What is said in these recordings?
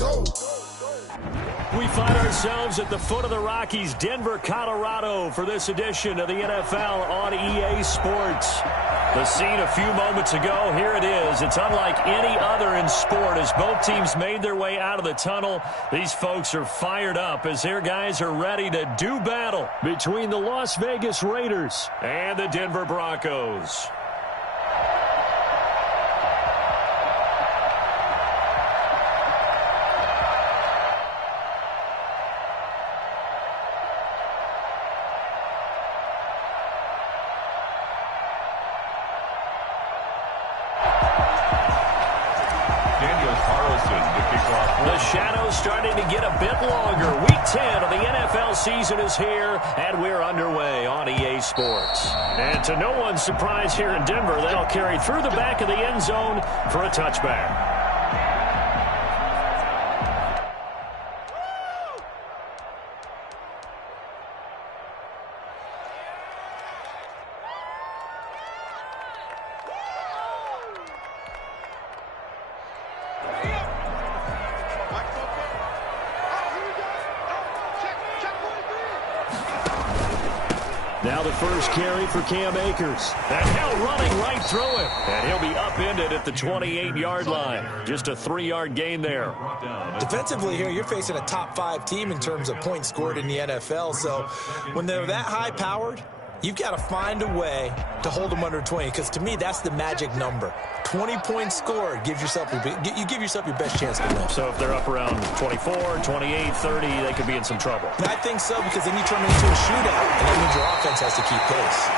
We find ourselves at the foot of the Rockies, Denver, Colorado, for this edition of the NFL on EA Sports. The scene a few moments ago, here it is. It's unlike any other in sport as both teams made their way out of the tunnel. These folks are fired up as their guys are ready to do battle between the Las Vegas Raiders and the Denver Broncos. The shadow's starting to get a bit longer. Week 10 of the NFL season is here, and we're underway on EA Sports. And to no one's surprise here in Denver, they'll carry through the back of the end zone for a touchback. Now the first carry for Cam Akers. And Hill running right through it. And he'll be upended at the 28-yard line. Just a 3-yard gain there. Defensively here, you're facing a top-5 team in terms of points scored in the NFL. So when they're that high-powered, you've got to find a way to hold them under 20. Because to me, that's the magic number. 20 points scored gives yourself you give yourself your best chance to win. So if they're up around 24, 28, 30, they could be in some trouble. I think so, because then you turn it into a shootout, and that means your offense has to keep pace.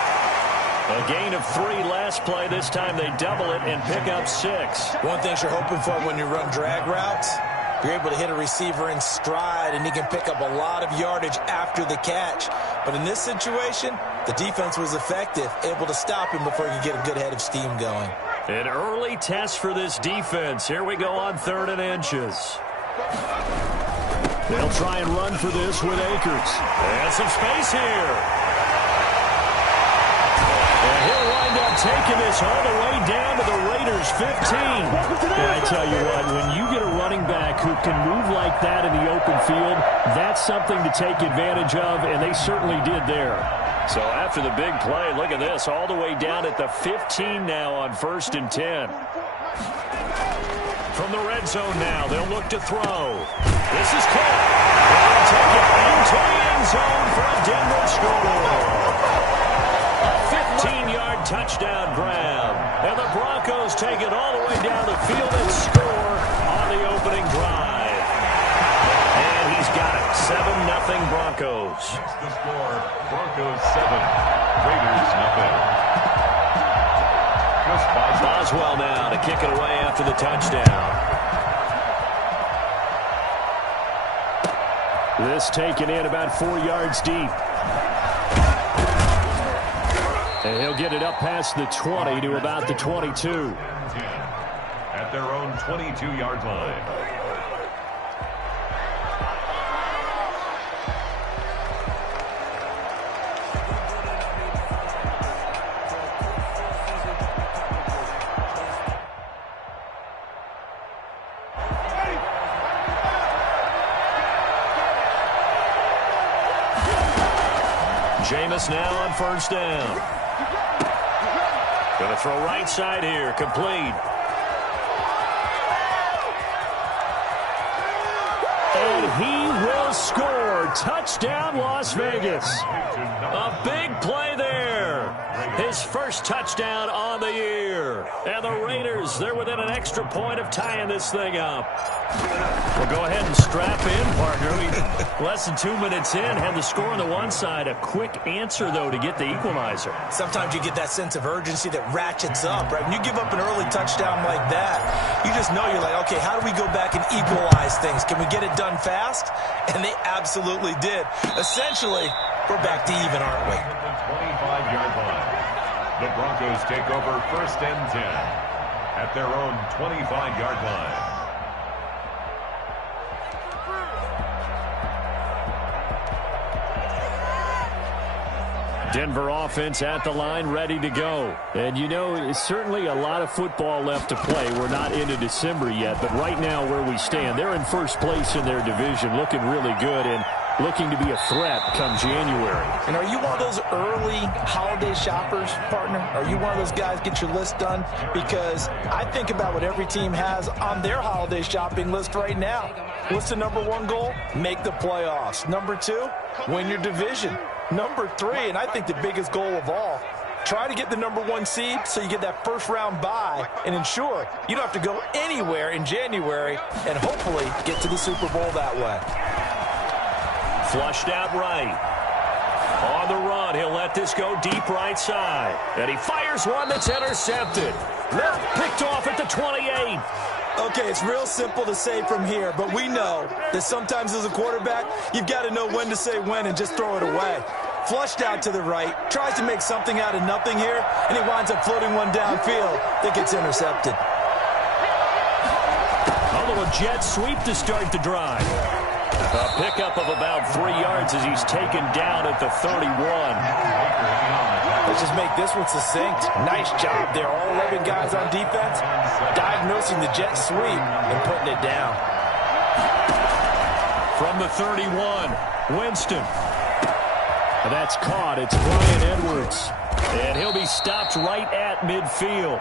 A gain of 3 last play. This time they double it and pick up 6. One thing you're hoping for when you run drag routes, you're able to hit a receiver in stride, and he can pick up a lot of yardage after the catch. But in this situation, the defense was effective, able to stop him before he could get a good head of steam going. An early test for this defense. Here we go on 3rd and inches. They'll try and run for this with Akers. And some space here. And he'll wind up taking this all the way down to the Raiders' 15. And I tell you what, when you get a running back who can move like that in the open field, that's something to take advantage of, and they certainly did there. So after the big play, look at this, all the way down at the 15 now on 1st and 10. From the red zone now, they'll look to throw. This is caught. They'll take it into the end zone for a Denver score. A 15-yard touchdown grab. And the Broncos take it all the way down the field and score on the opening drive. And he's got it. 7-0 Broncos. That's the score. Broncos 7, Raiders 0. Boswell now to kick it away after the touchdown. This taken in about 4 yards deep. And he'll get it up past the 20 to about the 22. At their own 22-yard line. Jameis now on 1st down. Going to throw right side here, complete. And he will score. Touchdown, Las Vegas. A big play there. His first touchdown on the year. And the Raiders, they're within an extra point of tying this thing up. Well, go ahead and strap in, partner. Less than 2 minutes in, had the score on the one side. A quick answer, though, to get the equalizer. Sometimes you get that sense of urgency that ratchets up, right? When you give up an early touchdown like that, you just know you're like, okay, how do we go back and equalize things? Can we get it done fast? And they absolutely did. Essentially, we're back to even, aren't we? 25-yard line. The Broncos take over 1st and 10 at their own 25-yard line. Denver offense at the line, ready to go. And, you know, it's certainly a lot of football left to play. We're not into December yet, but right now where we stand, they're in first place in their division, looking really good and looking to be a threat come January. And are you one of those early holiday shoppers, partner? Are you one of those guys, get your list done? Because I think about what every team has on their holiday shopping list right now. What's the number one goal? Make the playoffs. Number two, win your division. Number three, and I think the biggest goal of all, try to get the number one seed so you get that first round bye and ensure you don't have to go anywhere in January and hopefully get to the Super Bowl that way. Flushed out right. On the run, he'll let this go deep right side. And he fires one that's intercepted. Left picked off at the 28. Okay, it's real simple to say from here, but we know that sometimes as a quarterback, you've got to know when to say when and just throw it away. Flushed out to the right, tries to make something out of nothing here, and he winds up floating one downfield that gets intercepted. A little jet sweep to start the drive. A pickup of about 3 yards as he's taken down at the 31. Let's just make this one succinct. Nice job there. All 11 guys on defense diagnosing the jet sweep and putting it down. From the 31, Winston. That's caught. It's Brian Edwards. And he'll be stopped right at midfield.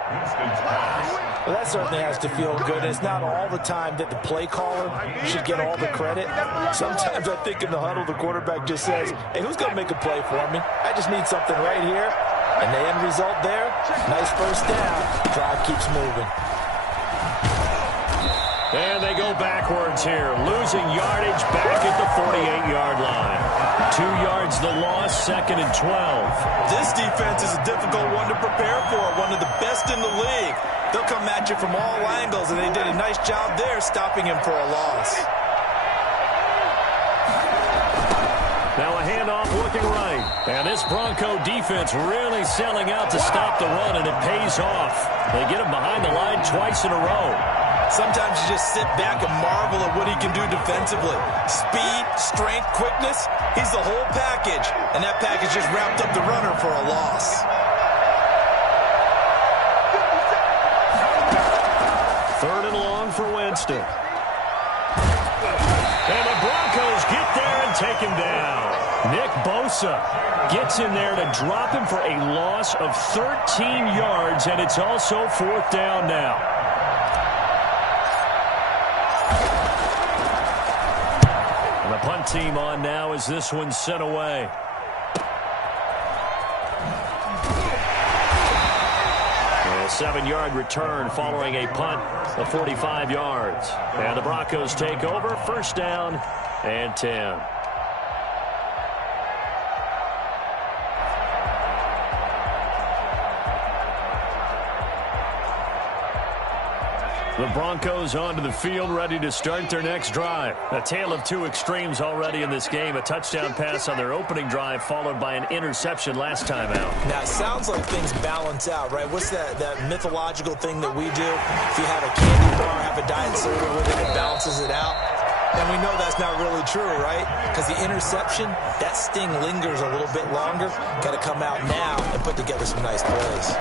Well, that certainly has to feel good. It's not all the time that the play caller should get all the credit. Sometimes I think in the huddle, the quarterback just says, hey, who's going to make a play for me? I just need something right here. And the end result there, nice first down. Drive keeps moving. And they go backwards here, losing yardage back at the 48-yard line. 2 yards the loss, 2nd and 12. This defense is a difficult one to prepare for, one of the best in the league. They'll come at you from all angles, and they did a nice job there stopping him for a loss. Now a handoff looking right. And this Bronco defense really selling out to stop the run, and it pays off. They get him behind the line twice in a row. Sometimes you just sit back and marvel at what he can do defensively. Speed, strength, quickness, he's the whole package. And that package just wrapped up the runner for a loss. Third and long for Winston. And the Broncos get there and take him down. Nick Bosa gets in there to drop him for a loss of 13 yards, and it's also 4th down now. And the punt team on now as this one's sent away. A 7-yard return following a punt of 45 yards. And the Broncos take over, 1st down and 10. The Broncos onto the field, ready to start their next drive. A tale of two extremes already in this game. A touchdown pass on their opening drive, followed by an interception last time out. Now, it sounds like things balance out, right? What's that mythological thing that we do? If you have a candy bar, have a diet soda with it, it balances it out. And we know that's not really true, right? Because the interception, that sting lingers a little bit longer. Got to come out now and put together some nice plays.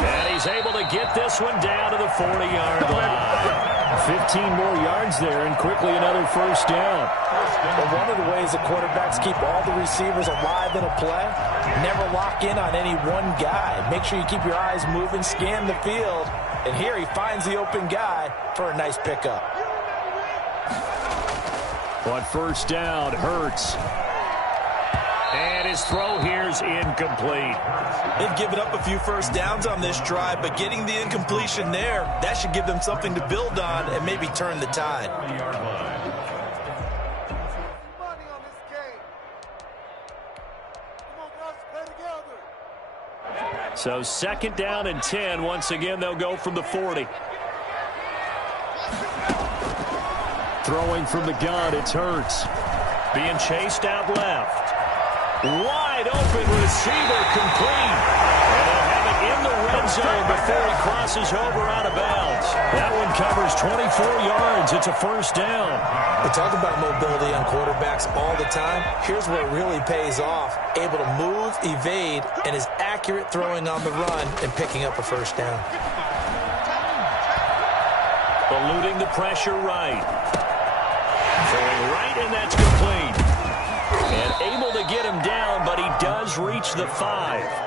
And he's able to get this one down to the 40-yard line. 15 more yards there, and quickly another 1st down. Well, one of the ways the quarterbacks keep all the receivers alive in a play, never lock in on any one guy. Make sure you keep your eyes moving, scan the field, and here he finds the open guy for a nice pickup. On 1st down, Hurts. And his throw here's incomplete. They've given up a few 1st downs on this drive, but getting the incompletion there, that should give them something to build on and maybe turn the tide. So 2nd down and 10. Once again, they'll go from the 40. Throwing from the gun, it's Hurts. Being chased out left. Wide open receiver complete. And they'll have it in the red zone before he crosses over out of bounds. That one covers 24 yards. It's a first down. We talk about mobility on quarterbacks all the time. Here's where it really pays off. Able to move, evade, and is accurate throwing on the run and picking up a first down. Eluding the pressure right. Throwing right, and that's complete. And able to get him down, but he does reach the 5.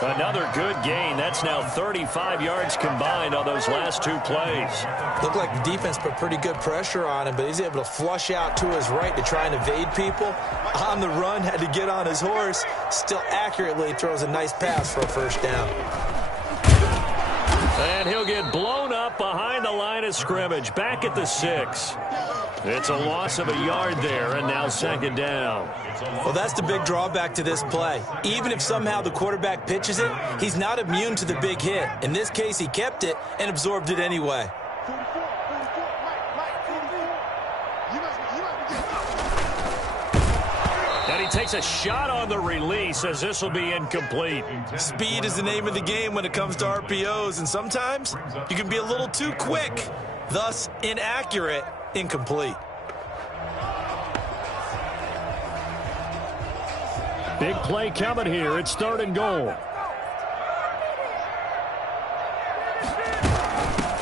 Another good gain. That's now 35 yards combined on those last 2 plays. Looked like the defense put pretty good pressure on him, but he's able to flush out to his right to try and evade people. On the run, had to get on his horse. Still accurately throws a nice pass for a first down. And he'll get blown up behind the line of scrimmage. Back at the 6. It's a loss of a yard there, and now second down. Well, that's the big drawback to this play. Even if somehow the quarterback pitches it, he's not immune to the big hit. In this case, he kept it and absorbed it anyway. And he takes a shot on the release as this will be incomplete. Speed is the name of the game when it comes to RPOs, and sometimes you can be a little too quick, thus inaccurate. Incomplete. Big play coming here. It's 3rd and goal.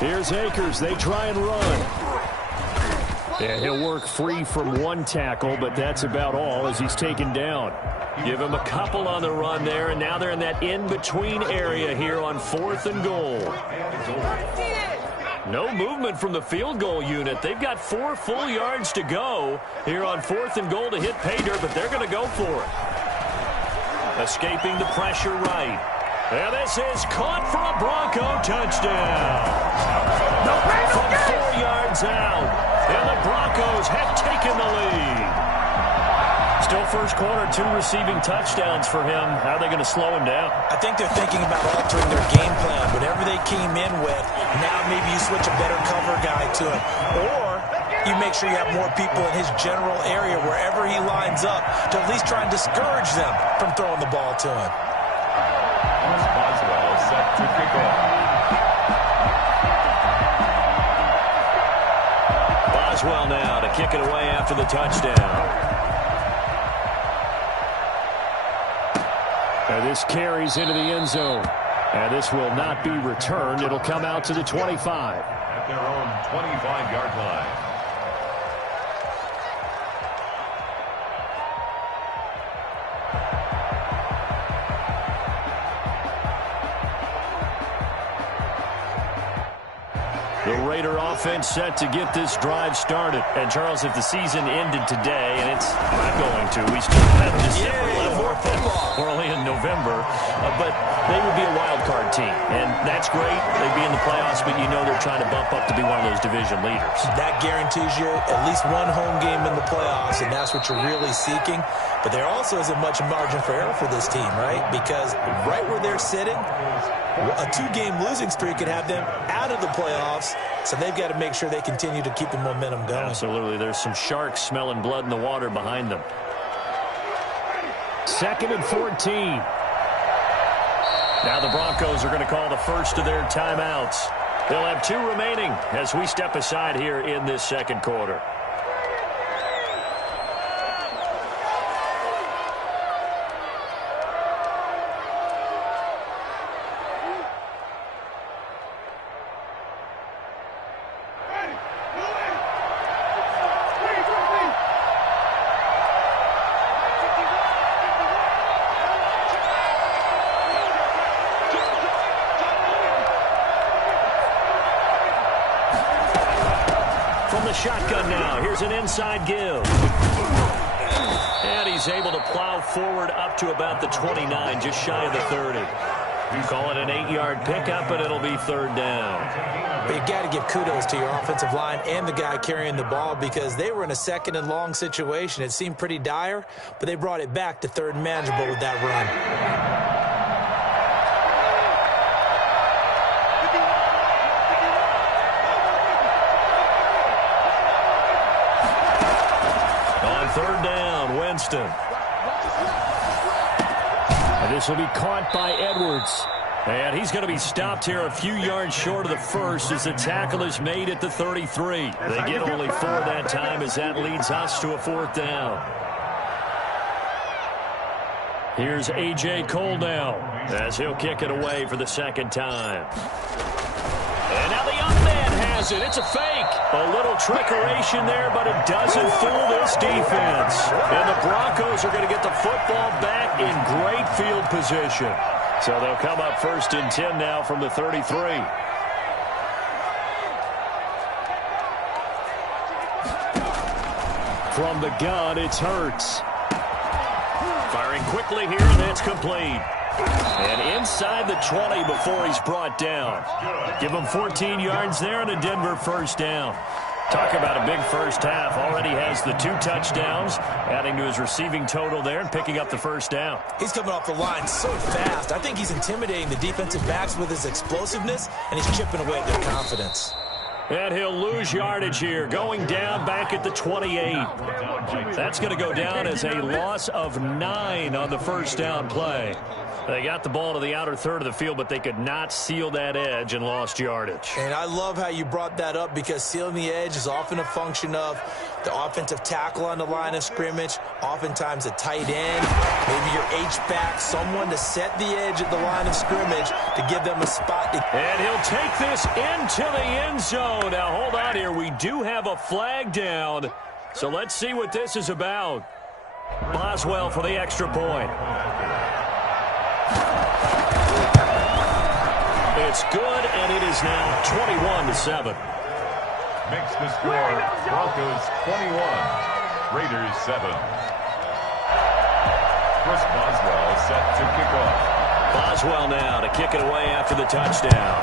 Here's Akers. They try and run. And he'll work free from 1 tackle, but that's about all as he's taken down. Give him a couple on the run there, and now they're in that in-between area here on 4th and goal. No movement from the field goal unit. They've got 4 full yards to go here on 4th and goal to hit pay dirt, but they're going to go for it. Escaping the pressure right. And this is caught for a Bronco touchdown. From 4 yards out. And the Broncos have taken the lead. Still first quarter, 2 receiving touchdowns for him. How are they going to slow him down? I think they're thinking about altering their game plan. Whatever they came in with, now maybe you switch a better cover guy to it. Or you make sure you have more people in his general area wherever he lines up to at least try and discourage them from throwing the ball to him. Boswell set to kick off. Boswell now to kick it away after the touchdown. And this carries into the end zone. And this will not be returned. It'll come out to the 25. At their own 25-yard line. The Raider offense set to get this drive started. And, Charles, if the season ended today, and it's not going to, we still have December left. More football. We're only in November. But they would be a wild card team. And that's great. They'd be in the playoffs, but you know they're trying to bump up to be one of those division leaders. That guarantees you at least 1 home game in the playoffs, and that's what you're really seeking. But there also isn't much margin for error for this team, right? Because right where they're sitting, a 2-game losing streak could have them out of the playoffs, so they've got to make sure they continue to keep the momentum going. Absolutely. There's some sharks smelling blood in the water behind them. 2nd and 14. Now the Broncos are going to call the first of their timeouts. They'll have 2 remaining as we step aside here in this second quarter. Shotgun now. Here's an inside give. And he's able to plow forward up to about the 29, just shy of the 30. You call it an 8-yard pickup, and it'll be 3rd down. But you got to give kudos to your offensive line and the guy carrying the ball because they were in a 2nd and long situation. It seemed pretty dire, but they brought it back to 3rd and manageable with that run. And this will be caught by Edwards. And he's going to be stopped here a few yards short of the first as the tackle is made at the 33. They get only 4 that time as that leads us to a 4th down. Here's A.J. Cole now as he'll kick it away for the 2nd time. And now the young man has it. It's a fake. A little trickeration there, but it doesn't fool this defense. And the Broncos are going to get the football back in great field position. So they'll come up 1st and 10 now from the 33. From the gun, it's Hurts. Firing quickly here, and it's complete. And inside the 20 before he's brought down. Give him 14 yards there and a Denver 1st down. Talk about a big first half. Already has the 2 touchdowns, adding to his receiving total there and picking up the 1st down. He's coming off the line so fast. I think he's intimidating the defensive backs with his explosiveness, and he's chipping away at their confidence. And he'll lose yardage here, going down back at the 28. That's going to go down as a loss of 9 on the 1st down play. They got the ball to the outer third of the field, but they could not seal that edge and lost yardage. And I love how you brought that up because sealing the edge is often a function of the offensive tackle on the line of scrimmage, oftentimes a tight end, maybe your H-back, someone to set the edge at the line of scrimmage to give them a spot. And he'll take this into the end zone. Now, hold on here. We do have a flag down, so let's see what this is about. Boswell for the extra point. It's good, and it is now 21-7. Makes the score Broncos 21, Raiders 7. Chris Boswell set to kick off. Boswell now to kick it away after the touchdown.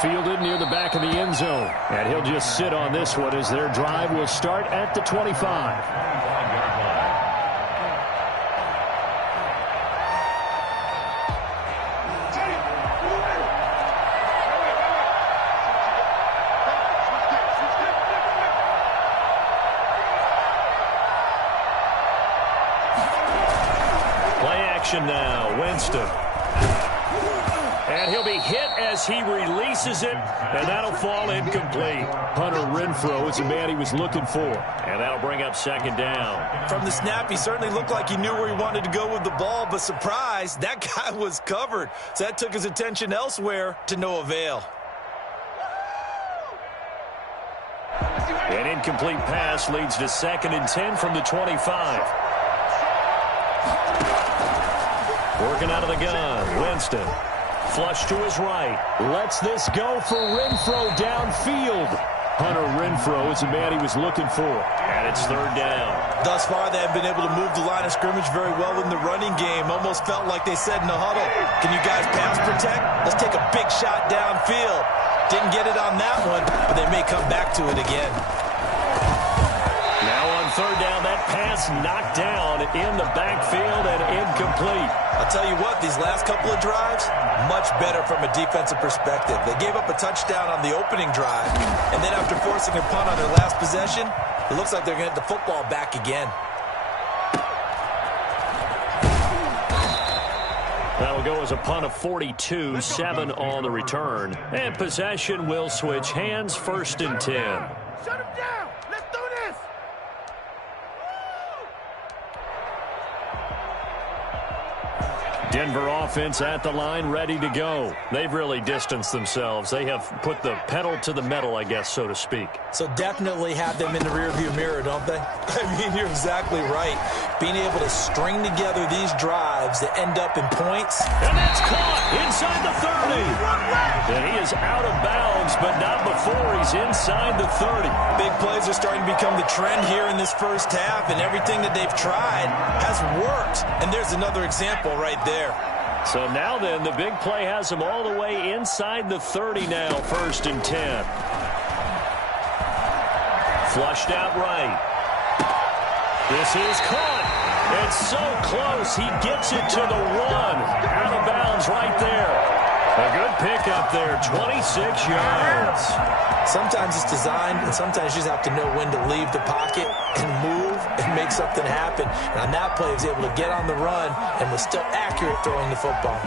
Fielded near the back of the end zone. And he'll just sit on this one as their drive will start at the 25. Now, Winston. And he'll be hit as he releases it, and that'll fall incomplete. Hunter Renfrow is the man he was looking for, and that'll bring up 2nd down. From the snap, he certainly looked like he knew where he wanted to go with the ball, but surprise, that guy was covered. So that took his attention elsewhere to no avail. An incomplete pass leads to 2nd and 10 from the 25. Working out of the gun, Winston. Flush to his right. Lets this go for Renfrow downfield. Hunter Renfrow is the man he was looking for. And it's 3rd down. Thus far, they have been able to move the line of scrimmage very well in the running game. Almost felt like they said in the huddle, can you guys pass protect? Let's take a big shot downfield. Didn't get it on that one, but they may come back to it again. Now on 3rd down, that pass knocked down in the backfield and incomplete. I'll tell you what, these last couple of drives, much better from a defensive perspective. They gave up a touchdown on the opening drive, and then after forcing a punt on their last possession, it looks like they're going to get the football back again. That'll go as a punt of 42, 7 on the return. And possession will switch hands, 1st and 10. Shut him down! Let's do this! Denver offense at the line, ready to go. They've really distanced themselves. They have put the pedal to the metal, I guess, so to speak. So definitely have them in the rearview mirror, don't they? I mean, you're exactly right. Being able to string together these drives that end up in points. And that's caught inside the 30. And he is out of bounds, but not before he's inside the 30. Big plays are starting to become the trend here in this first half, and everything that they've tried has worked. And there's another example right there. So now then, the big play has him all the way inside the 30 now, 1st and 10. Flushed out right. This is caught. It's so close. He gets it to the 1. Out of bounds right there. A good pickup there, 26 yards. Sometimes it's designed, and sometimes you just have to know when to leave the pocket and move and make something happen. And on that play, he was able to get on the run and was still accurate throwing the football.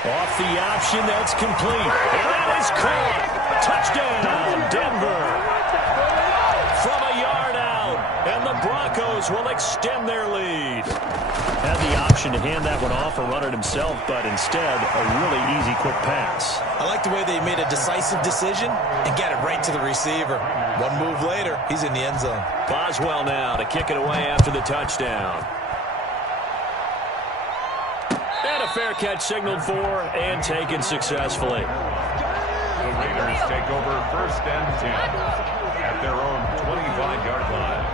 Off the option, that's complete. And that is caught. Touchdown, Denver. From a yard out, and the Broncos will extend their lead. Had the option to hand that one off or run it himself, but instead, a really easy, quick pass. I like the way they made a decisive decision and got it right to the receiver. One move later, he's in the end zone. Boswell now to kick it away after the touchdown. And a fair catch signaled for and taken successfully. The Raiders take over 1st and 10 at their own 25-yard line.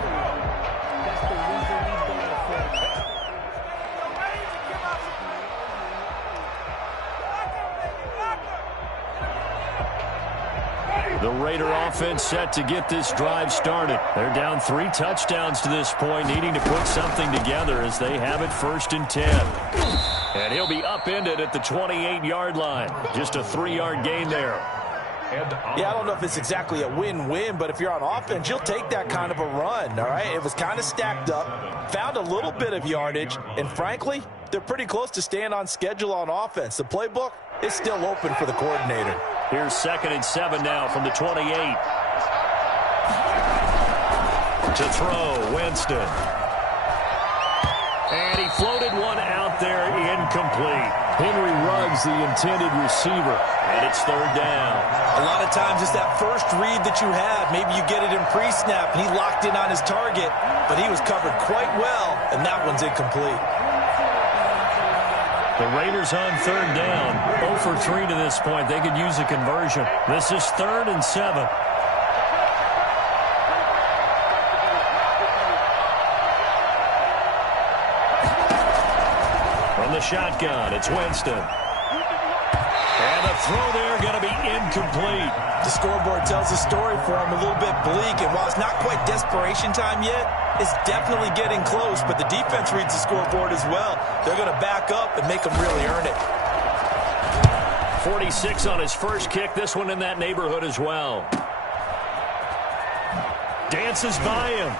The Raider offense set to get this drive started. They're down 3 touchdowns to this point, needing to put something together as they have it 1st and 10. And he'll be upended at the 28-yard line. Just a 3-yard gain there. Yeah, I don't know if it's exactly a win-win, but if you're on offense, you'll take that kind of a run, all right? It was kind of stacked up, found a little bit of yardage, and frankly, they're pretty close to staying on schedule on offense. The playbook is still open for the coordinator. Here's 2nd and 7 now from the 28. To throw, Winston. And he floated one out there, incomplete. Henry Ruggs, the intended receiver, and it's 3rd down. A lot of times it's that first read that you have. Maybe you get it in pre-snap, and he locked in on his target, but he was covered quite well, and that one's incomplete. The Raiders on 3rd down. 0 for 3 to this point. They could use a conversion. This is 3rd and 7. From the shotgun, it's Winston. And the throw there going to be incomplete. The scoreboard tells the story for him, a little bit bleak, and while it's not quite desperation time yet, it's definitely getting close, but the defense reads the scoreboard as well. They're going to back up and make them really earn it. 46 on his first kick, this one in that neighborhood as well. Dances by him.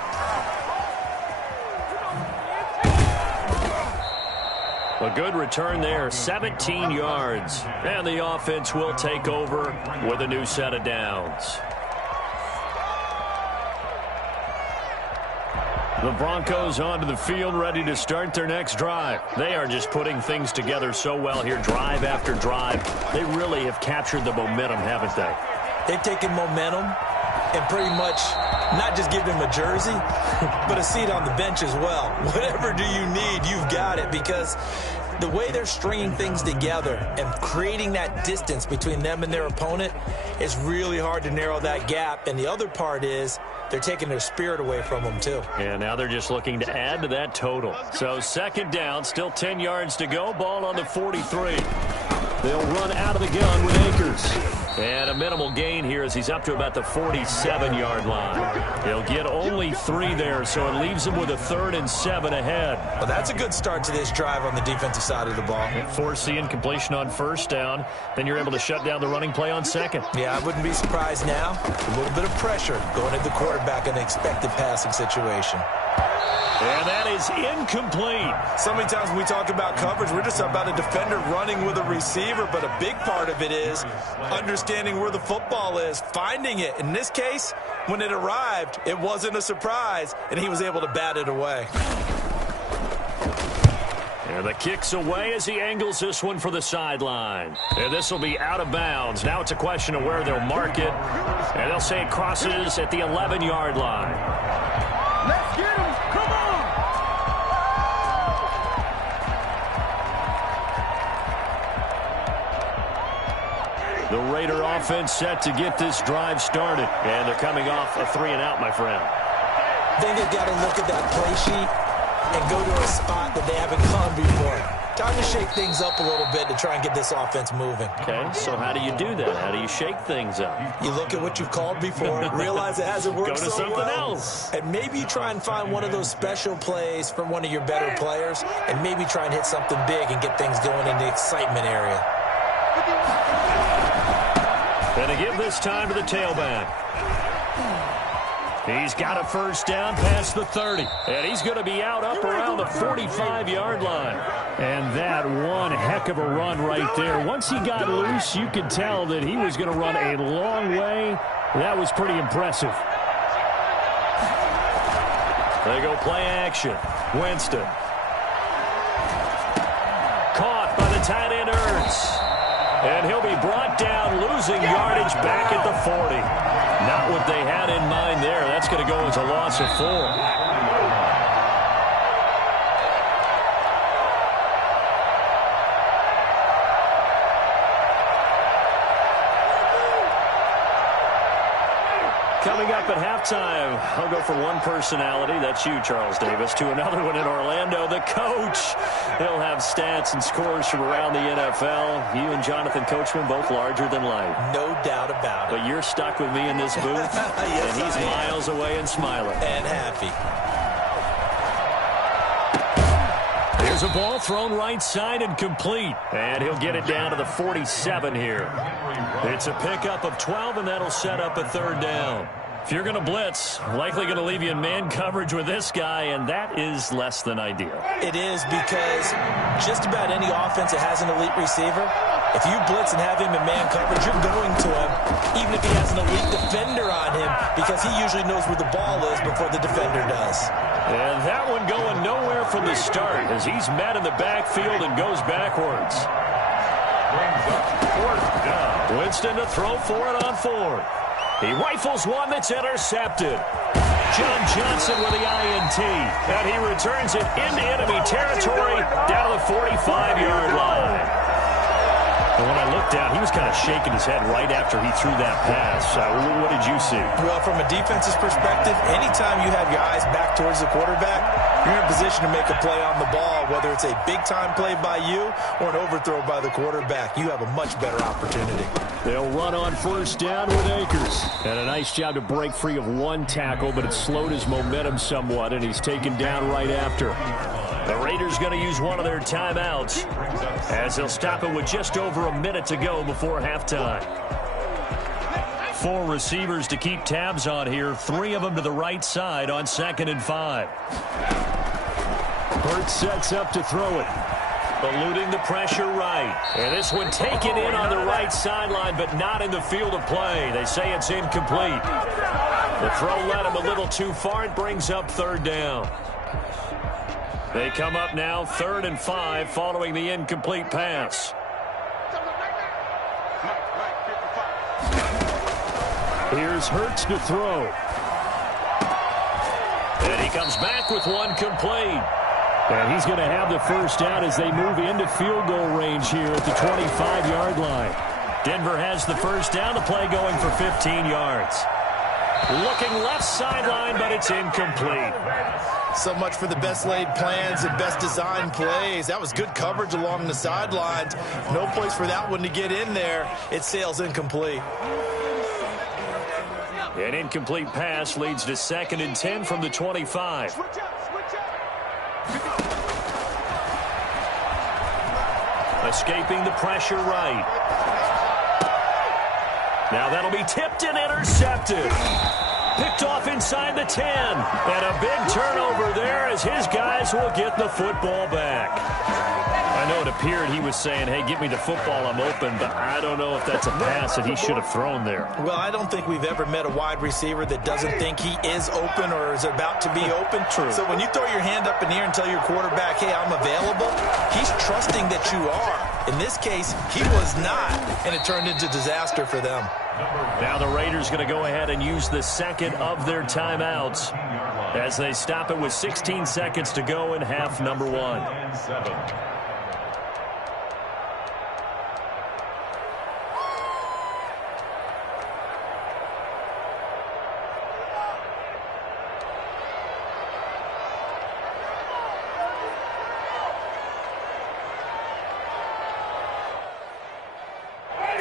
A good return there, 17 yards. And the offense will take over with a new set of downs. The Broncos onto the field, ready to start their next drive. They are just putting things together so well here, drive after drive. They really have captured the momentum, haven't they? They've taken momentum and pretty much not just give him a jersey, but a seat on the bench as well. Whatever do you need, you've got it, because the way they're stringing things together and creating that distance between them and their opponent is really hard to narrow that gap. And the other part is they're taking their spirit away from them, too. And now they're just looking to add to that total. So 2nd down, still 10 yards to go, ball on the 43. They'll run out of the gun with Akers. And a minimal gain here as he's up to about the 47-yard line. He'll get only 3 there, so it leaves him with a 3rd and 7 ahead. Well, that's a good start to this drive on the defensive side of the ball. Force the incompletion on 1st down. Then you're able to shut down the running play on 2nd. Yeah, I wouldn't be surprised now. A little bit of pressure going at the quarterback in an expected passing situation. And that is incomplete. So many times when we talk about coverage, we're just about a defender running with a receiver, but a big part of it is understanding where the football is, finding it. In this case, when it arrived, it wasn't a surprise, and he was able to bat it away. And the kick's away as he angles this one for the sideline. And this will be out of bounds. Now it's a question of where they'll mark it. And they'll say it crosses at the 11-yard line. Let's get him. Come on. The Raider offense set to get this drive started. And they're coming off a 3-and-out, my friend. I think they've got to look at that play sheet and go to a spot that they haven't gone before. Time to shake things up a little bit to try and get this offense moving. Okay, so how do you do that? How do you shake things up? You look at what you've called before, realize it hasn't worked Go to so something well, else. and maybe you try and find one of those special plays from one of your better players, and maybe try and hit something big and get things going in the excitement area. And to give this time to the tailback. He's got a first down past the 30. And he's going to be out up around the 45-yard line. And that one heck of a run right there. Once he got loose, you could tell that he was going to run a long way. That was pretty impressive. They go play action. Winston. Caught by the tight end Ertz. And he'll be brought down, losing yardage back at the 40. Not what they had in mind there. That's going to go as a loss of 4. Coming up at halftime, I'll go from one personality, that's you, Charles Davis, to another one in Orlando, the coach. He'll have stats and scores from around the NFL. You and Jonathan Coachman, both larger than life. No doubt about it. But you're stuck with me in this booth, Yes, and he's miles away and smiling. And happy. Here's a ball thrown right side and complete. And he'll get it down to the 47 here. It's a pickup of 12, and that'll set up a third down. If you're going to blitz, likely going to leave you in man coverage with this guy, and that is less than ideal. It is, because just about any offense that has an elite receiver, if you blitz and have him in man coverage, you're going to him, even if he has an elite defender on him, because he usually knows where the ball is before the defender does. And that one going nowhere from the start as he's met in the backfield and goes backwards. Winston to throw for it on 4. He rifles one that's intercepted. John Johnson with the INT. And he returns it into enemy territory down to the 45-yard line. And when I looked down, he was kind of shaking his head right after he threw that pass. What did you see? Well, from a defense's perspective, anytime you have your eyes back towards the quarterback, you're in a position to make a play on the ball, whether it's a big-time play by you or an overthrow by the quarterback. You have a much better opportunity. They'll run on first down with Akers. And a nice job to break free of one tackle, but it slowed his momentum somewhat, and he's taken down right after. The Raiders going to use one of their timeouts as they'll stop it with just over a minute to go before halftime. 4 receivers to keep tabs on here. 3 of them to the right side on 2nd and 5. Burt sets up to throw it. Eluding the pressure right. And this one taken in on the right sideline, but not in the field of play. They say it's incomplete. The throw led him a little too far. It brings up 3rd down. They come up now 3rd and 5 following the incomplete pass. Here's Hurts to throw. And he comes back with one complete. And he's going to have the first down as they move into field goal range here at the 25-yard line. Denver has the first down. The play going for 15 yards. Looking left sideline, but it's incomplete. So much for the best laid plans and best designed plays. That was good coverage along the sidelines. No place for that one to get in there. It sails incomplete. An incomplete pass leads to 2nd and 10 from the 25. Escaping the pressure right. Now that'll be tipped and intercepted. Picked off inside the 10. And a big turnover there as his guys will get the football back. I know it appeared he was saying, hey, give me the football, I'm open, but I don't know if that's a pass that he should have thrown there. Well, I don't think we've ever met a wide receiver that doesn't think he is open or is about to be open. True. So when you throw your hand up in the air and tell your quarterback, hey, I'm available, he's trusting that you are. In this case, he was not, and it turned into disaster for them. Now the Raiders going to go ahead and use the second of their timeouts as they stop it with 16 seconds to go in half number 1.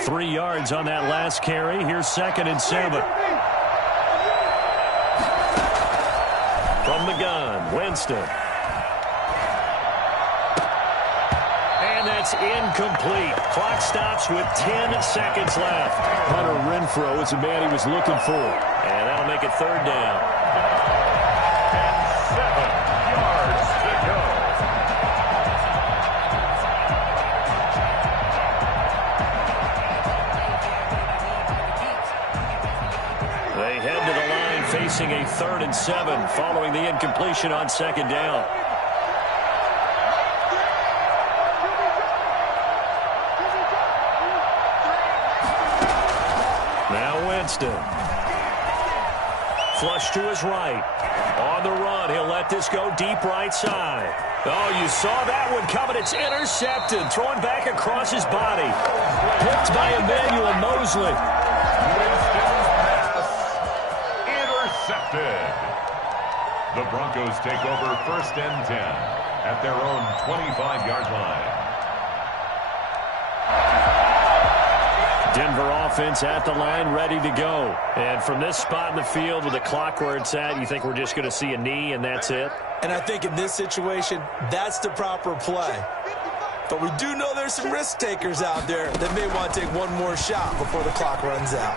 3 yards on that last carry. Here's 2nd and 7. From the gun, Winston. And that's incomplete. Clock stops with 10 seconds left. Hunter Renfrow is the man he was looking for. And that'll make it 3rd down. And 7 yards to go. They head to the line facing a 3rd and 7 following the incompletion on 2nd down. Now Winston. Flush to his right. On the run, he'll let this go deep right side. Oh, you saw that one coming. It's intercepted. Throwing back across his body. Picked by Emmanuel Mosley. Winston's pass intercepted. The Broncos take over 1st and 10 at their own 25-yard line. Denver offense at the line, ready to go. And from this spot in the field with the clock where it's at, you think we're just going to see a knee and that's it? And I think in this situation, that's the proper play. But we do know there's some risk takers out there that may want to take one more shot before the clock runs out.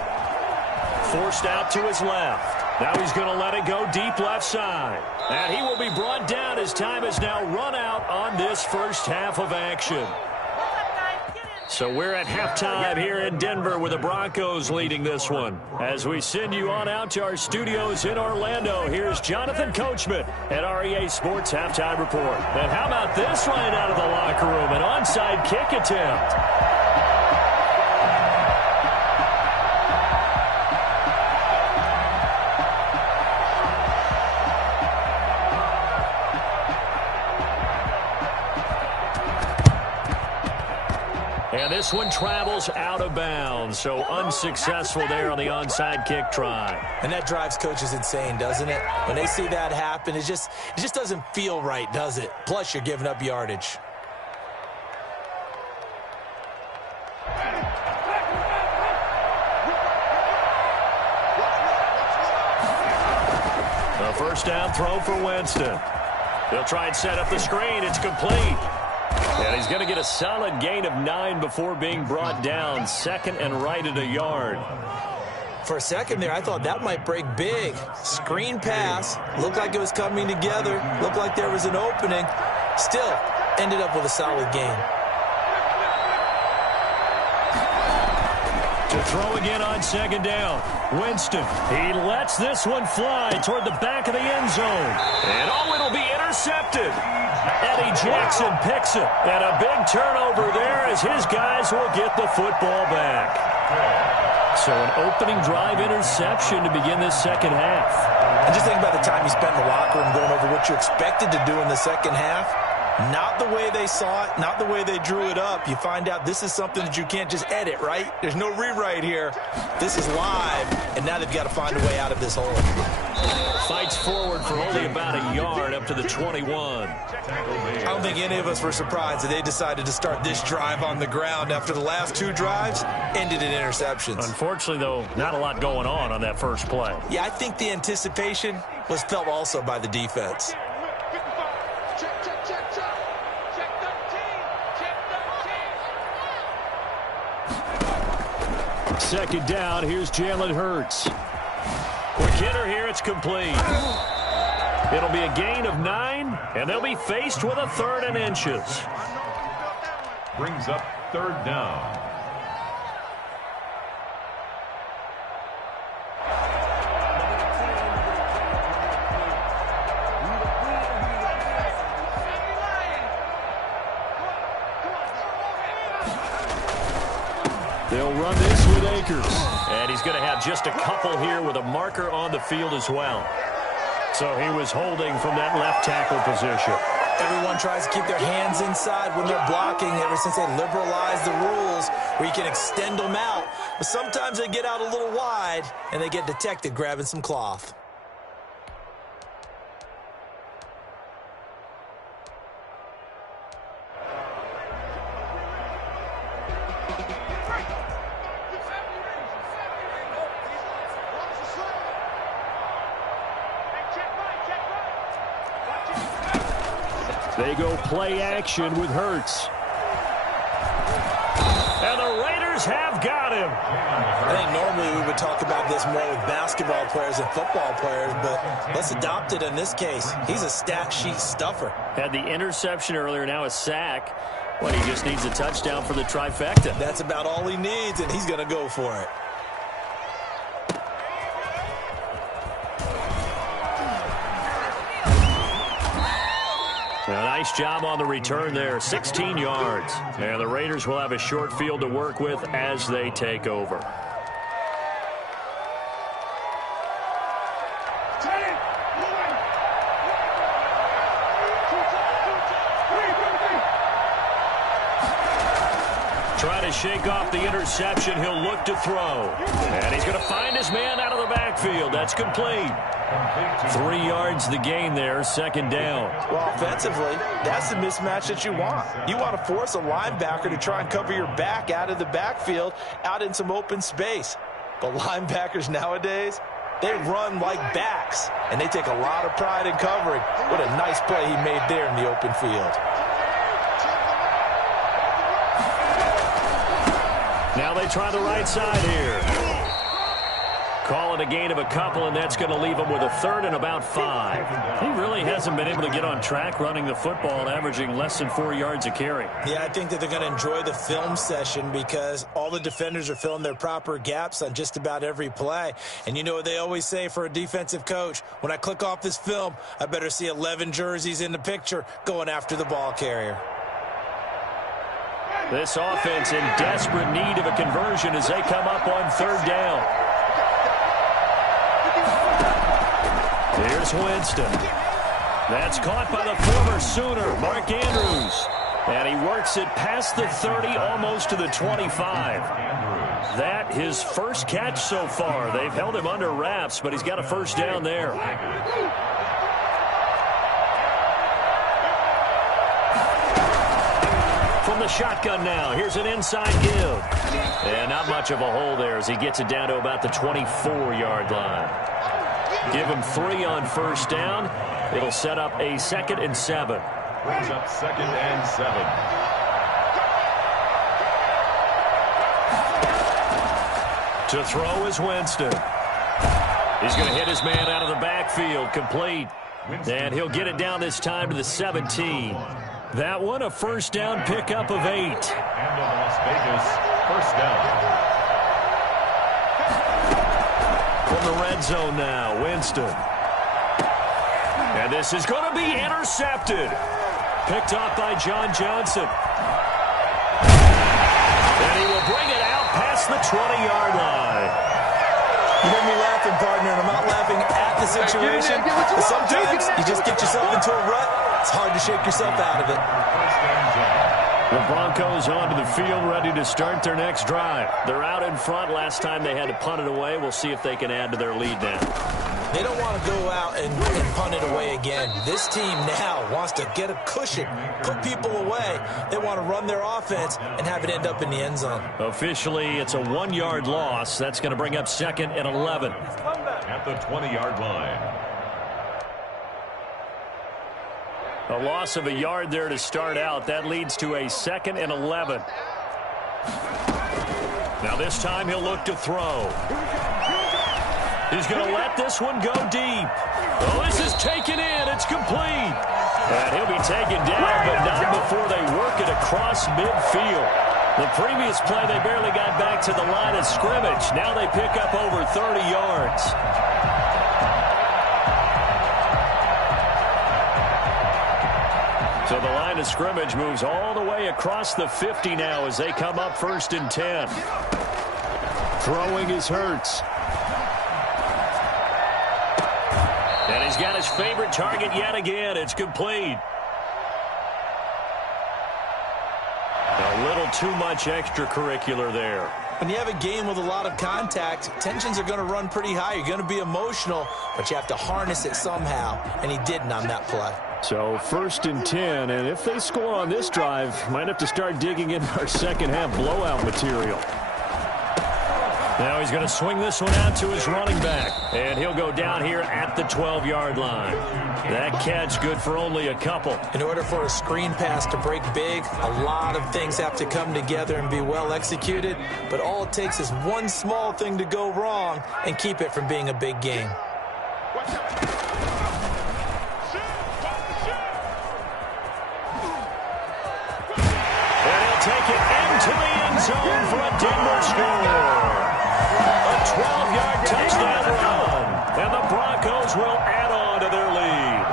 Forced out to his left. Now he's going to let it go deep left side. And he will be brought down as time has now run out on this first half of action. So we're at halftime here in Denver with the Broncos leading this one. As we send you on out to our studios in Orlando, here's Jonathan Coachman at REA Sports Halftime Report. And how about this right out of the locker room? An onside kick attempt. And this one travels out of bounds, so unsuccessful there on the onside kick try. And that drives coaches insane, doesn't it? When they see that happen, it just doesn't feel right, does it? Plus, you're giving up yardage. A first down throw for Winston. They'll try and set up the screen. It's complete. And he's going to get a solid gain of 9 before being brought down. 2nd and right at a yard. For a second there, I thought that might break big. Screen pass. Looked like it was coming together. Looked like there was an opening. Still, ended up with a solid gain. To throw again on 2nd down. Winston. He lets this one fly toward the back of the end zone. And oh, it'll be intercepted. Eddie Jackson picks it. And a big turnover there as his guys will get the football back. So an opening drive interception to begin this second half. And just think about the time you spent in the locker room going over what you expected to do in the second half. Not the way they saw it, not the way they drew it up. You find out this is something that you can't just edit, right? There's no rewrite here. This is live, and now they've got to find a way out of this hole. Fights forward for only about a yard up to the 21. I don't think any of us were surprised that they decided to start this drive on the ground after the last 2 drives ended in interceptions. Unfortunately, though, not a lot going on that first play. Yeah, I think the anticipation was felt also by the defense. Second down, here's Jalen Hurts. Quick hitter here, it's complete. It'll be a gain of 9, and they'll be faced with a 3rd and inches. Brings up 3rd down. They'll run this with Akers. And he's going to have just a couple here with a marker on the field as well. So he was holding from that left tackle position. Everyone tries to keep their hands inside when they're blocking ever since they liberalized the rules where you can extend them out. But sometimes they get out a little wide and they get detected grabbing some cloth. They go play action with Hurts. And the Raiders have got him. I think normally we would talk about this more with basketball players and football players, but let's adopt it in this case. He's a stat sheet stuffer. Had the interception earlier, now a sack. Well, he just needs a touchdown for the trifecta. That's about all he needs, and he's going to go for it. A nice job on the return there, 16 yards. And the Raiders will have a short field to work with as they take over. Trying to shake off the interception. He'll look to throw. And he's going to find his man out of the backfield. That's complete. 3 yards the gain there, second down. Well, offensively, that's the mismatch that you want. You want to force a linebacker to try and cover your back out of the backfield, out in some open space. But linebackers nowadays, they run like backs, and they take a lot of pride in covering. What a nice play he made there in the open field. Now they try the right side here. Call it a gain of a couple, and that's going to leave him with a third and about 5. He really hasn't been able to get on track running the football, averaging less than 4 yards a carry. Yeah, I think that they're going to enjoy the film session because all the defenders are filling their proper gaps on just about every play. And you know what they always say for a defensive coach? When I click off this film, I better see 11 jerseys in the picture going after the ball carrier. This offense in desperate need of a conversion as they come up on third down. Here's Winston. That's caught by the former Sooner, Mark Andrews. And he works it past the 30, almost to the 25. That his first catch so far. They've held him under wraps, but he's got a first down there. From the shotgun now, here's an inside give. And not much of a hole there as he gets it down to about the 24-yard line. Give him 3 on first down. It'll set up a 2nd and 7. Brings up 2nd and 7. To throw is Winston. He's going to hit his man out of the backfield, complete. And he'll get it down this time to the 17. That one a first down pickup of 8. And the Las Vegas first down. From the red zone now, Winston. And this is going to be intercepted. Picked off by John Johnson. And he will bring it out past the 20-yard line. You hear me laughing, partner, and I'm not laughing at the situation. But sometimes you just get yourself into a rut. It's hard to shake yourself out of it. The Broncos onto the field, ready to start their next drive. They're out in front. Last time they had to punt it away. We'll see if they can add to their lead now. They don't want to go out and punt it away again. This team now wants to get a cushion, put people away. They want to run their offense and have it end up in the end zone. Officially, it's a 1-yard loss. That's going to bring up 2nd and 11. At the 20-yard line. A loss of a yard there to start out. That leads to a 2nd and 11. Now this time he'll look to throw. He's going to let this one go deep. Oh, this is taken in. It's complete. And he'll be taken down, but not before they work it across midfield. The previous play, they barely got back to the line of scrimmage. Now they pick up over 30 yards. So the line of scrimmage moves all the way across the 50 now as they come up 1st and 10. Throwing is Hurts. And he's got his favorite target yet again. It's complete. A little too much extracurricular there. When you have a game with a lot of contact, tensions are going to run pretty high. You're going to be emotional, but you have to harness it somehow, and he didn't on that play. So 1st and 10, and if they score on this drive, might have to start digging into our second half blowout material. Now he's going to swing this one out to his running back. And he'll go down here at the 12-yard line. That catch good for only a couple. In order for a screen pass to break big, a lot of things have to come together and be well executed. But all it takes is one small thing to go wrong and keep it from being a big game. And he'll take it into the end zone for a Denver score. A 12-yard touchdown run. And the Broncos will add on to their lead.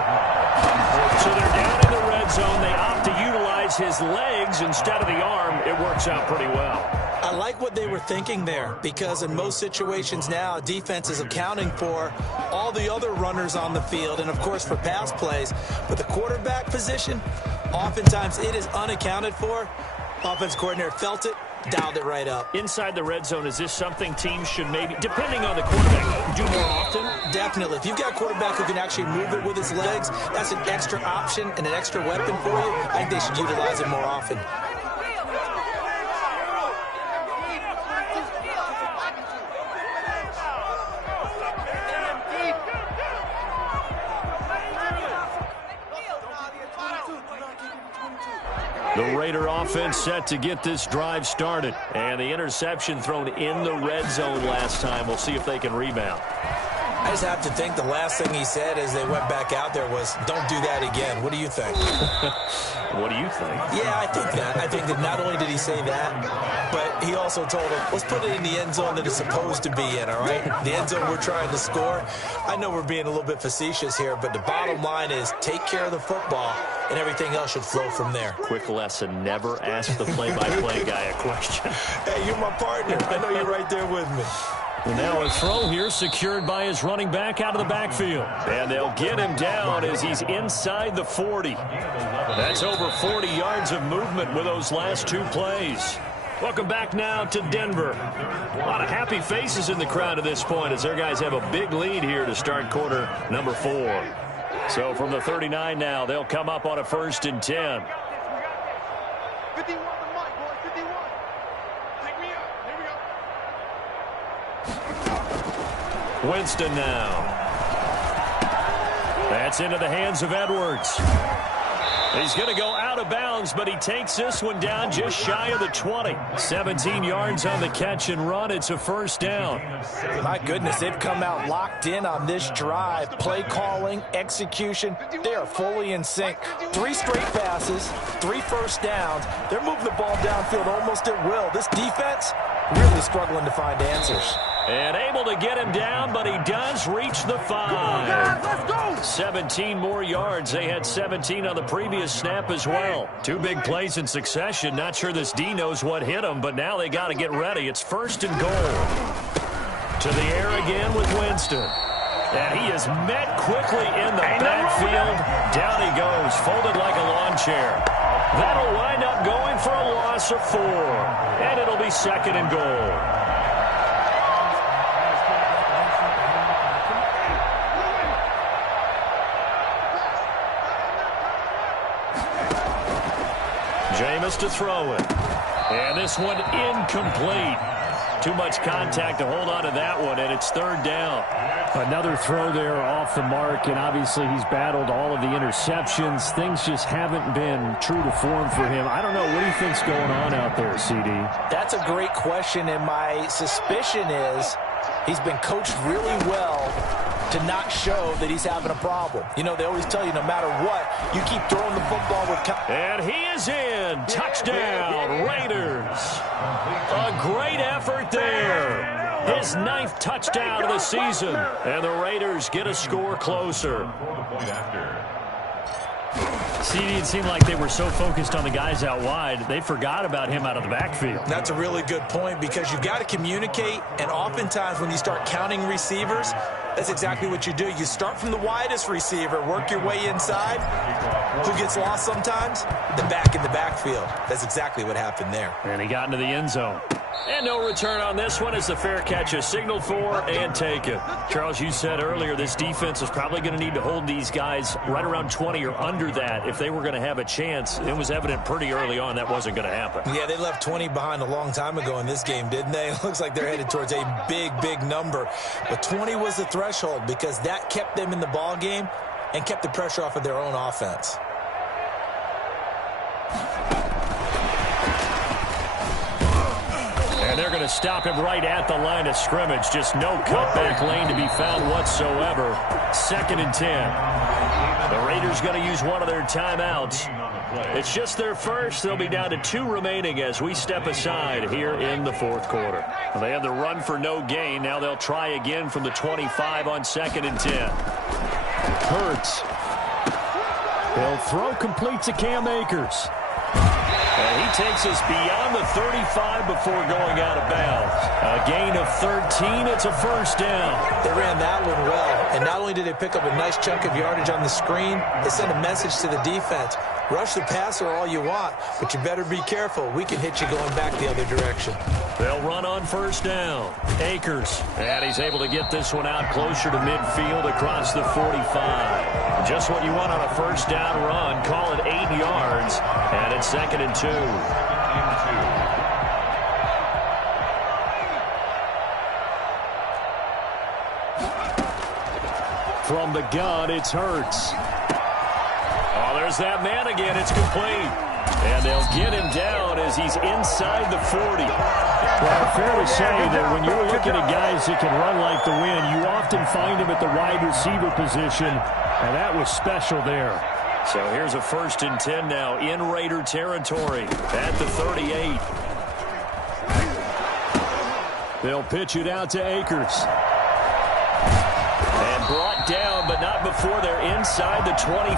So they're down in the red zone. They opt to utilize his legs instead of the arm. It works out pretty well. I like what they were thinking there, because in most situations now, defense is accounting for all the other runners on the field and, of course, for pass plays. But the quarterback position, oftentimes it is unaccounted for. Offense coordinator felt it, dialed it right up. Inside the red zone, is this something teams should maybe, depending on the quarterback, do more often? Definitely. If you've got a quarterback who can actually move it with his legs, that's an extra option and an extra weapon for you. I think they should utilize it more often. The Raider offense set to get this drive started. And the interception thrown in the red zone last time. We'll see if they can rebound. I just have to think the last thing he said as they went back out there was, don't do that again. What do you think? What do you think? Yeah, I think that. I think that not only did he say that, but he also told him, let's put it in the end zone that it's supposed to be in, all right? The end zone we're trying to score. I know we're being a little bit facetious here, but the bottom line is take care of the football, and everything else should flow from there. Quick lesson, never ask the play-by-play guy a question. Hey, you're my partner. I know you're right there with me. And now a throw here secured by his running back out of the backfield. And they'll get him down as he's inside the 40. That's over 40 yards of movement with those last two plays. Welcome back now to Denver. A lot of happy faces in the crowd at this point as their guys have a big lead here to start quarter number 4. So from the 39 now, they'll come up on a 1st and 10. 51 to Mike, boy, 51. Take me up. Here we go. Winston now. That's into the hands of Edwards. He's going to go out of bounds, but he takes this one down just shy of the 20. 17 yards on the catch and run. It's a 1st down. My goodness, they've come out locked in on this drive. Play calling, execution, they are fully in sync. 3 straight passes, 3 first downs. They're moving the ball downfield almost at will. This defense really struggling to find answers. And able to get him down, but he does reach the 5. Guys, let's go. 17 more yards. They had 17 on the previous snap as well. 2 big plays in succession. Not sure this D knows what hit him, but now they got to get ready. It's 1st and goal. To the air again with Winston. And he is met quickly in the backfield. Down he goes, folded like a lawn chair. That'll wind up going for a loss of 4. And it'll be 2nd and goal. Jameis to throw it. And this one incomplete. Too much contact to hold on to that one, and it's 3rd down. Another throw there off the mark, and obviously he's battled all of the interceptions. Things just haven't been true to form for him. I don't know. What do you think's going on out there, CD? That's a great question, and my suspicion is he's been coached really well to not show that he's having a problem. You know, they always tell you no matter what, you keep throwing the football with... And he is in. Touchdown, Raiders. A great effort there. His 9th touchdown of the season. And the Raiders get a score closer. CD, it seemed like they were so focused on the guys out wide, they forgot about him out of the backfield. That's a really good point, because you've got to communicate, and oftentimes when you start counting receivers, that's exactly what you do. You start from the widest receiver, work your way inside. Who gets lost sometimes? The back in the backfield. That's exactly what happened there. And he got into the end zone. And no return on this one as the fair catch is signaled for and taken. Charles, you said earlier this defense is probably going to need to hold these guys right around 20 or under that if they were going to have a chance. It was evident pretty early on that wasn't going to happen. Yeah, they left 20 behind a long time ago in this game, didn't they? It looks like they're headed towards a big, big number. But 20 was the threshold because that kept them in the ball game and kept the pressure off of their own offense. And they're going to stop him right at the line of scrimmage. Just no cutback lane to be found whatsoever. 2nd and 10. The Raiders going to use one of their timeouts. It's just their first. They'll be down to 2 remaining as we step aside here in the 4th quarter. Well, they had the run for no gain. Now they'll try again from the 25 on 2nd and 10. Hurts. They'll throw complete to Cam Akers. And he takes us beyond the 35 before going out of bounds. A gain of 13. It's a first down. They ran that one well. And not only did they pick up a nice chunk of yardage on the screen, they sent a message to the defense. Rush the passer all you want, but you better be careful. We can hit you going back the other direction. They'll run on first down. Akers. And he's able to get this one out closer to midfield across the 45. Just what you want on a first down run. Call it 8 yards. And it's 2nd and 2. From the gun, it's Hurts. Oh, there's that man again. It's complete. And they'll get him down as he's inside the 40. Well, fair to say that when you're looking at guys that can run like the wind, you often find them at the wide receiver position, and that was special there. So here's a 1st and 10 now in Raider territory at the 38. They'll pitch it out to Akers. And brought down, but not before they're inside the 25.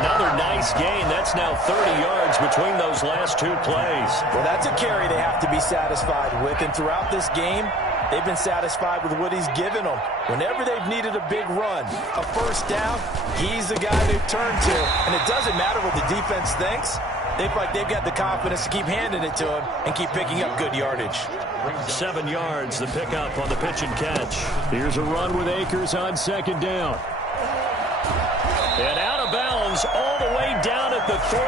Another nice gain. That's now 30 yards between those last 2 plays. Well, that's a carry they have to be satisfied with. And throughout this game, they've been satisfied with what he's given them. Whenever they've needed a big run, a first down, he's the guy they've turned to. And it doesn't matter what the defense thinks. They feel like they've got the confidence to keep handing it to him and keep picking up good yardage. 7 yards, the pickup on the pitch and catch. Here's a run with Akers on 2nd down. And out of bounds all the way down at the 3.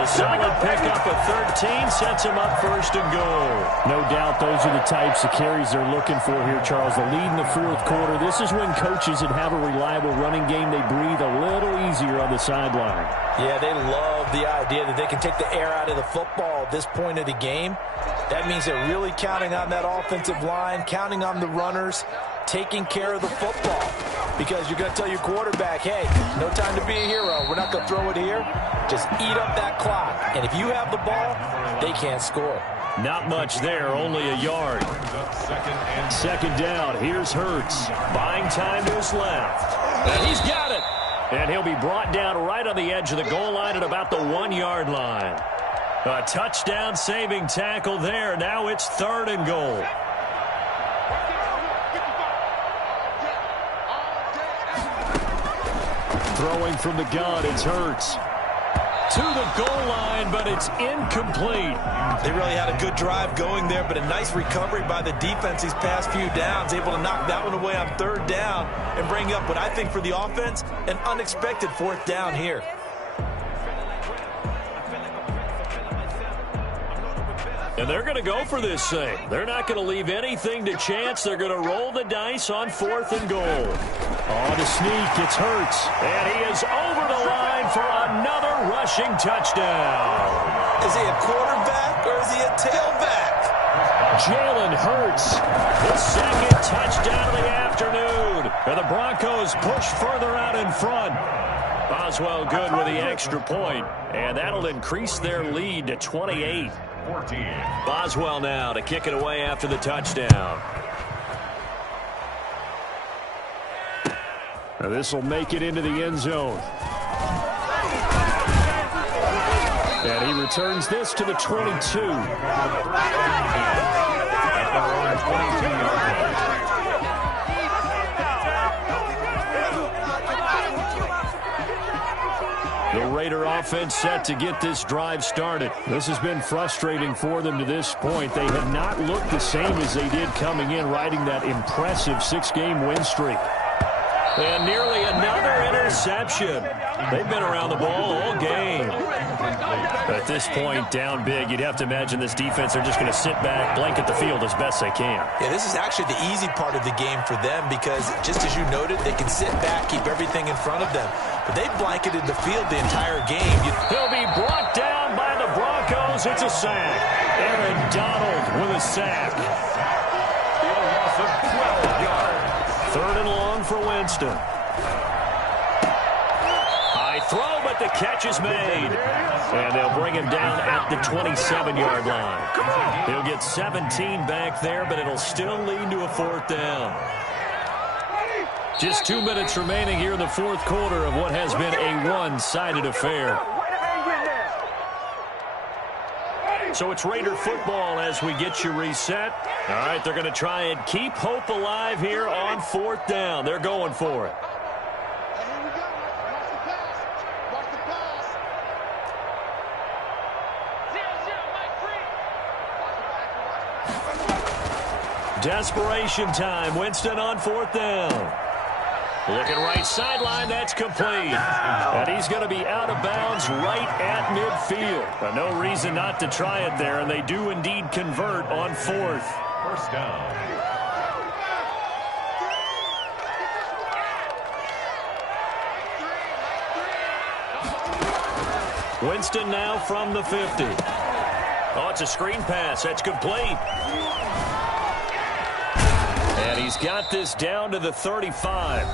A solid pickup of 13 sets him up 1st and goal. No doubt those are the types of carries they're looking for here, Charles. The lead in the 4th quarter. This is when coaches that have a reliable running game, they breathe a little easier on the sideline. Yeah, they love the idea that they can take the air out of the football at this point of the game. That means they're really counting on that offensive line, counting on the runners, taking care of the football. Because you're going to tell your quarterback, hey, no time to be a hero. We're not going to throw it here. Just eat up that clock. And if you have the ball, they can't score. Not much there, only a yard. 2nd down, here's Hurts. Buying time to his left. And he's got it. And he'll be brought down right on the edge of the goal line at about the 1-yard line. A touchdown saving tackle there. Now it's 3rd and goal. Throwing from the gun, it's Hurts. To the goal line, but it's incomplete. They really had a good drive going there, but a nice recovery by the defense these past few downs, able to knock that one away on 3rd down and bring up what I think for the offense, an unexpected 4th down here. And they're going to go for this thing. They're not going to leave anything to chance. They're going to roll the dice on 4th and goal. On the sneak, it's Hurts. And he is over the line for another rushing touchdown. Is he a quarterback or is he a tailback? Jalen Hurts. The 2nd touchdown of the afternoon. And the Broncos push further out in front. Boswell good with the extra point. And that'll increase their lead to 28. Boswell now to kick it away after the touchdown. This will make it into the end zone. And he returns this to the 22. The Raider offense set to get this drive started. This has been frustrating for them to this point. They have not looked the same as they did coming in, riding that impressive 6-game win streak. And nearly another interception. They've been around the ball all game. At this point, down big, you'd have to imagine this defense are just going to sit back, blanket the field as best they can. Yeah, this is actually the easy part of the game for them because, just as you noted, they can sit back, keep everything in front of them. But they blanketed the field the entire game. He'll be brought down by the Broncos. It's a sack. Aaron Donald with a sack. A loss of 12 yards. 3rd and long for Winston. High throw, but the catch is made. And they'll bring him down at the 27-yard line. He'll get 17 back there, but it'll still lead to a 4th down. Just 2 minutes remaining here in the 4th quarter of what has been a one-sided affair. So it's Raider football as we get you reset. All right, they're going to try and keep hope alive here on 4th down. They're going for it. Desperation time. Winston on 4th down. Looking right sideline, that's complete. And he's going to be out of bounds right at midfield. But no reason not to try it there, and they do indeed convert on 4th. 1st down. Winston now from the 50. Oh, it's a screen pass. That's complete. And he's got this down to the 35.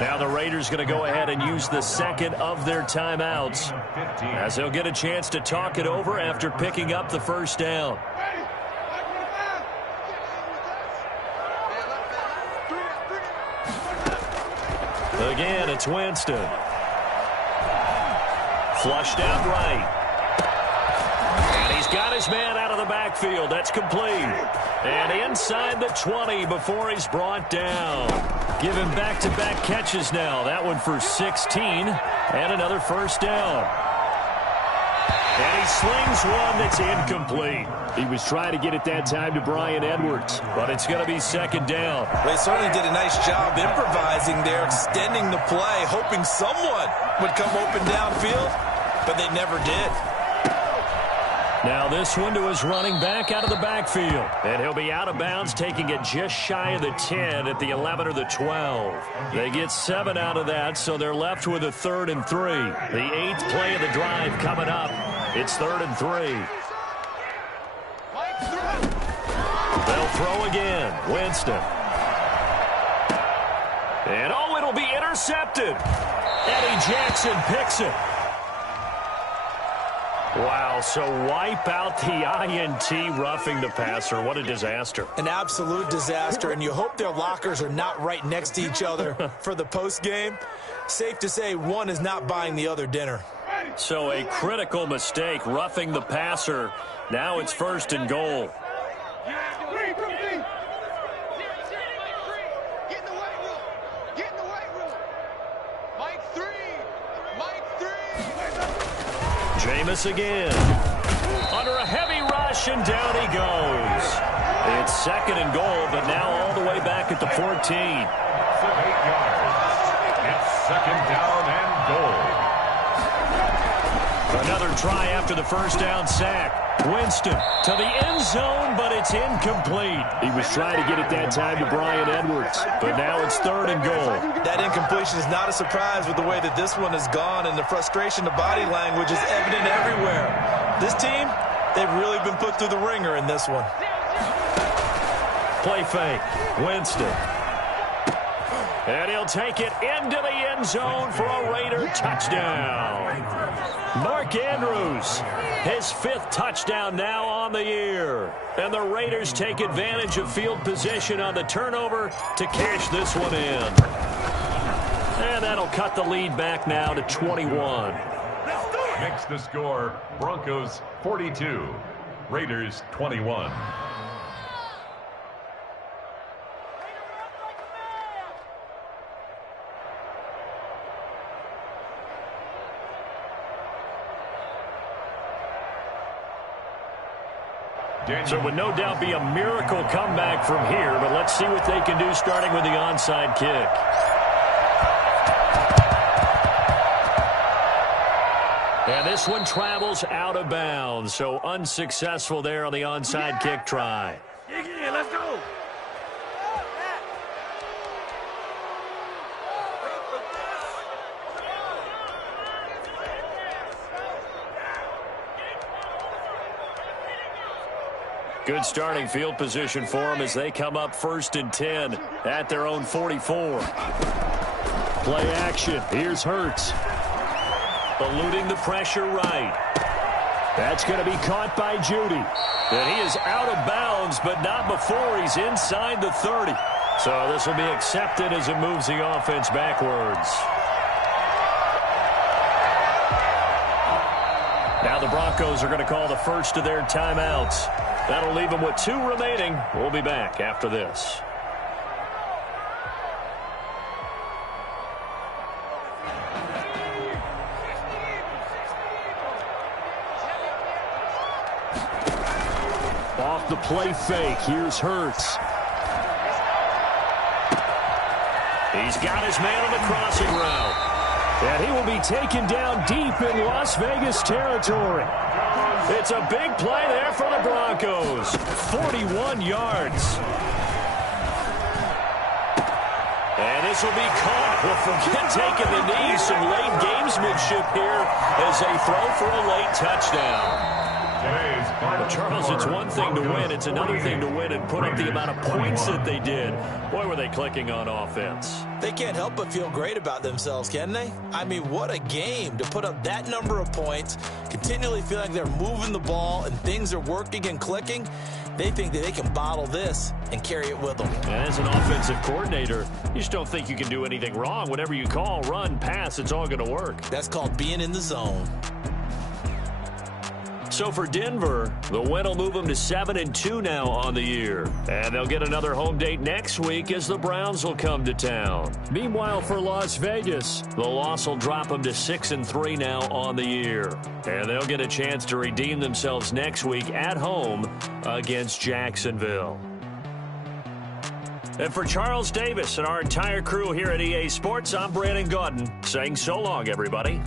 Now the Raiders going to go ahead and use the 2nd of their timeouts as they'll get a chance to talk it over after picking up the 1st down. Again, it's Winston. Flushed out right. And he's got his man out of the backfield. That's complete. And inside the 20 before he's brought down. Give him back-to-back catches now. That one for 16 and another 1st down. And he slings one that's incomplete. He was trying to get it that time to Bryan Edwards. But it's going to be 2nd down. They certainly did a nice job improvising there, extending the play, hoping someone would come open downfield, but they never did. Now this one to his running back out of the backfield. And he'll be out of bounds, taking it just shy of the 10 at the 11 or the 12. They get 7 out of that, so they're left with a 3rd and 3. The 8th play of the drive coming up. It's 3rd and 3. They'll throw again. Winston. And oh, it'll be intercepted. Eddie Jackson picks it. Wow, so wipe out the INT roughing the passer. What a disaster. An absolute disaster, and you hope their lockers are not right next to each other for the postgame. Safe to say one is not buying the other dinner. So a critical mistake, roughing the passer. Now it's 1st and goal. Jameis again. Under a heavy rush, and down he goes. It's 2nd and goal, but now all the way back at the 14. 8 yards. It's 2nd down and goal. Another try after the 1st down sack. Winston to the end zone, but it's incomplete. He was trying to get it that time to Bryan Edwards, but now it's 3rd and goal. That incompletion is not a surprise with the way that this one has gone, and the frustration, the body language is evident everywhere. This team, they've really been put through the ringer in this one. Play fake. Winston. And he'll take it into the end zone for a Raider touchdown. Mark Andrews, his 5th touchdown now on the year. And the Raiders take advantage of field position on the turnover to cash this one in. And that'll cut the lead back now to 21. Makes the score Broncos 42, Raiders 21. So it would no doubt be a miracle comeback from here, but let's see what they can do starting with the onside kick. And this one travels out of bounds, so unsuccessful there on the onside kick try. Let's go. Good starting field position for them as they come up 1st and 10 at their own 44. Play action. Here's Hurts. Eluding the pressure right. That's going to be caught by Judy. And he is out of bounds, but not before he's inside the 30. So this will be accepted as it moves the offense backwards. Now the Broncos are going to call the first of their timeouts. That'll leave them with 2 remaining. We'll be back after this. Off the play fake. Here's Hurts. He's got his man on the crossing route. And he will be taken down deep in Las Vegas territory. It's a big play there for the Broncos. 41 yards. And this will be caught. Well, forget taking the knee. Some late gamesmanship here as they throw for a late touchdown. But Charles, it's one thing to win. It's another thing to win and put up the amount of points that they did. Boy, were they clicking on offense. They can't help but feel great about themselves, can they? I mean, what a game to put up that number of points, continually feel like they're moving the ball and things are working and clicking. They think that they can bottle this and carry it with them. And as an offensive coordinator, you just don't think you can do anything wrong. Whatever you call, run, pass, it's all going to work. That's called being in the zone. So for Denver, the win will move them to 7-2 now on the year. And they'll get another home date next week as the Browns will come to town. Meanwhile, for Las Vegas, the loss will drop them to 6-3 now on the year. And they'll get a chance to redeem themselves next week at home against Jacksonville. And for Charles Davis and our entire crew here at EA Sports, I'm Brandon Gaudin saying so long, everybody.